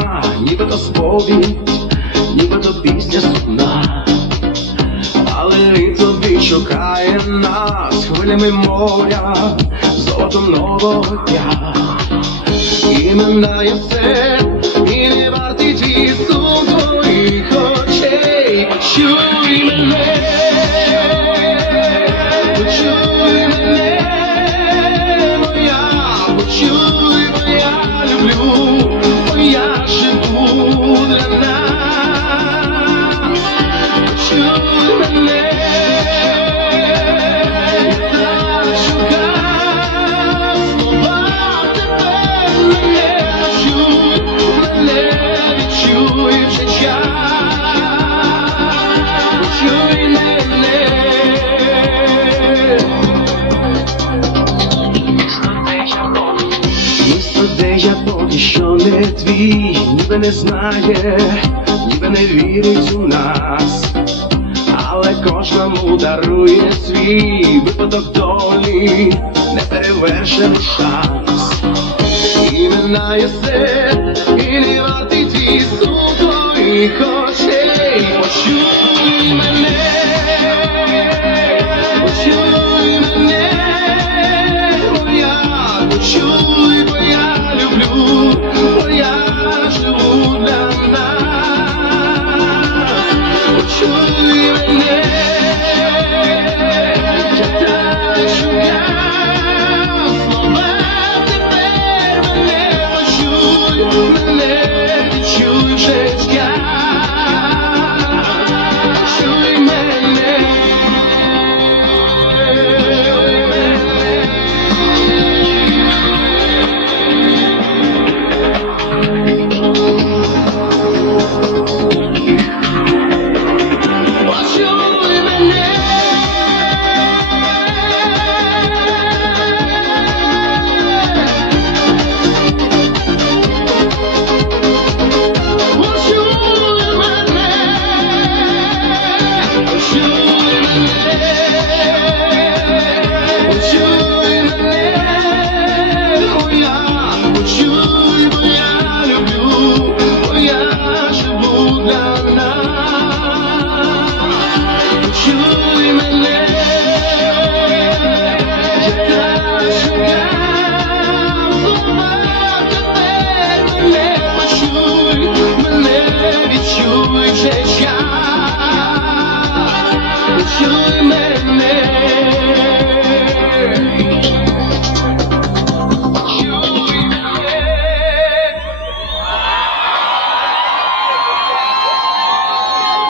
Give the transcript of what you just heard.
сама, нібито сповідь, нібито пісня сумна, але він тобі шукає нас хвилями моря, золотом нового дня. І минає все, і не варті твій сум твоїх очей. Почуй мене, поки що не твій, ніби не знає, ніби не вірить у нас, але кожному дарує свій випадок долі, неперевершений шанс. І минає все, і не вартий твій сум твоїх очей. Мене, you